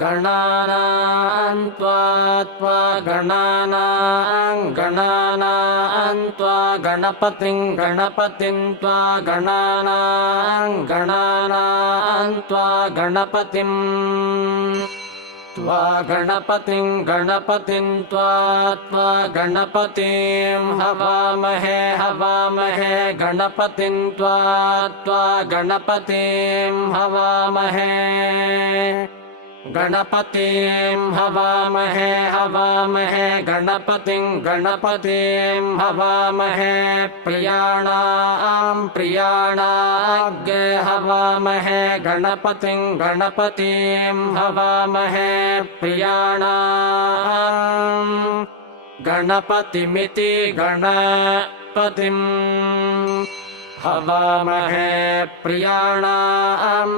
गणानां त्वा गणानां गणपतिं त्वा गणानां त्वा गणपतिं त्वा गणपतिं हवामहे गणपतिं त्वा गणपतिं हवामहे गणपतिं हवामहे गणपतिं हवामहे प्रियाणाग्गे हवामहे गणपतिं हवामहे प्रियाणां गणपतिमिति गणपतिं हवामहे प्रियाणां